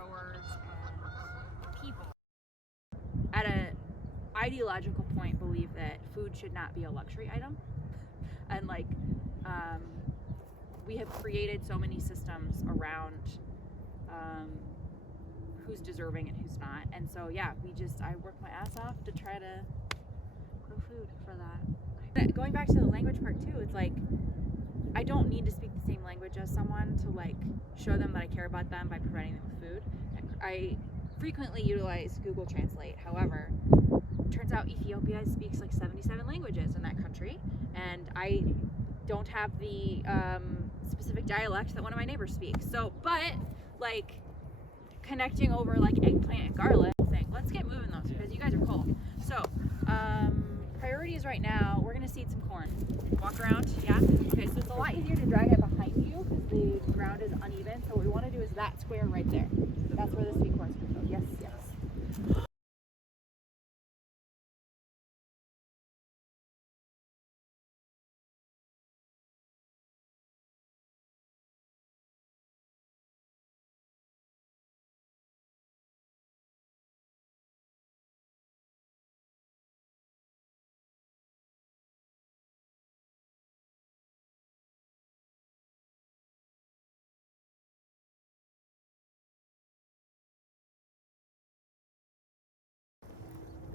growers and people at an ideological point believe that food should not be a luxury item. And like, we have created so many systems around who's deserving and who's not. And so yeah, I work my ass off to try to grow food for that. Going back to the language part too, it's like, I don't need to speak the same language as someone to like show them that I care about them by providing them with food. I frequently utilize Google Translate. However, it turns out Ethiopia speaks like 77 languages in that country, and I don't have the specific dialect that one of my neighbors speaks. So, but like connecting over like eggplant and garlic thing. Let's get moving though, because you guys are cold. So, priorities right now, we're gonna seed some corn. Walk around, yeah? Okay, so it's a lot easier to drag it behind you because the ground is uneven. So what we wanna do is that square right there. That's where the sweet corn's gonna go. Yes, yes.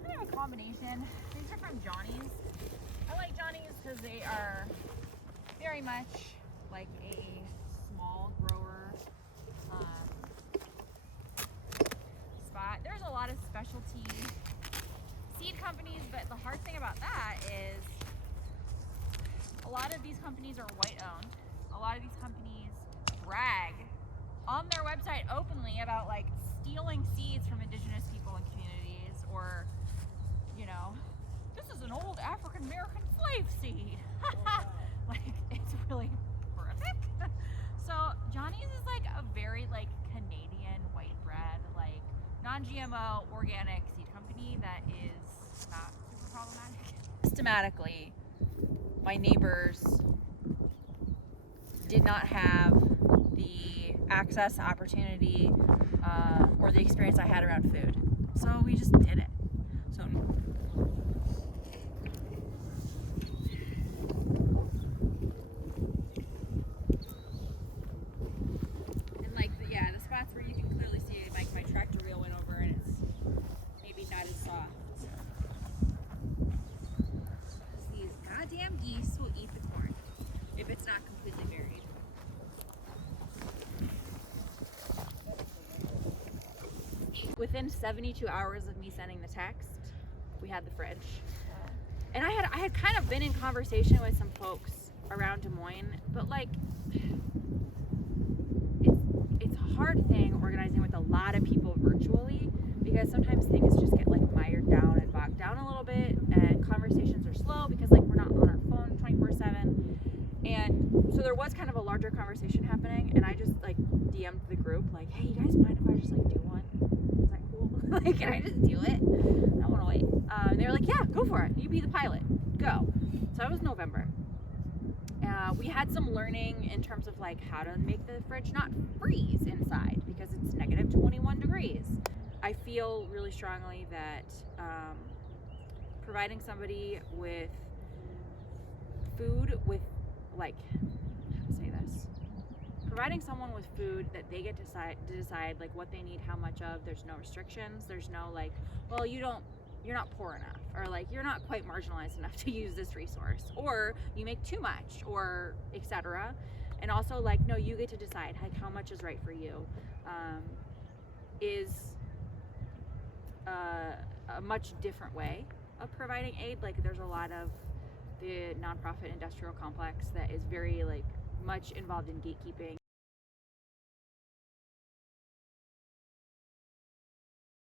Kind of a combination. These are from Johnny's. I like Johnny's because they are very much like a small grower spot. There's a lot of specialty seed companies, but the hard thing about that is a lot of these companies are white owned. A lot of these companies brag on their website openly about like stealing seeds from indigenous people and communities, or you know, this is an old African American slave seed. Like, it's really horrific. So Johnny's is like a very like Canadian white bread, like non-GMO organic seed company that is not super problematic. Systematically, my neighbors did not have the access, opportunity, or the experience I had around food. So we just did it. So and like the spots where you can clearly see like my tractor wheel went over and it's maybe not as soft. These goddamn geese will eat the corn if it's not completely buried. Within 72 hours of me sending the text, we had the fridge. And I had kind of been in conversation with some folks around Des Moines, but like it's a hard thing organizing with a lot of people virtually, because sometimes things just get like mired down and bogged down a little bit, and conversations are slow because like we're not on our phone 24/7. And so there was kind of a larger conversation happening, and I just like DM'd the group like, hey, you guys mind if I just like do one? Is that cool? Like, can I just do it? I don't want to wait. And they were like, yeah, go for it. You be the pilot. Go. So that was November. We had some learning in terms of like how to make the fridge not freeze inside because it's negative 21 degrees. I feel really strongly that providing somebody with food with like, how to say this? Providing someone with food that they get to decide like what they need, how much of. There's no restrictions. There's no like, well, you're not poor enough, or like you're not quite marginalized enough to use this resource, or you make too much, or etc. And also like, no, you get to decide like how much is right for you. Is a much different way of providing aid. Like there's a lot of the nonprofit industrial complex that is very like much involved in gatekeeping.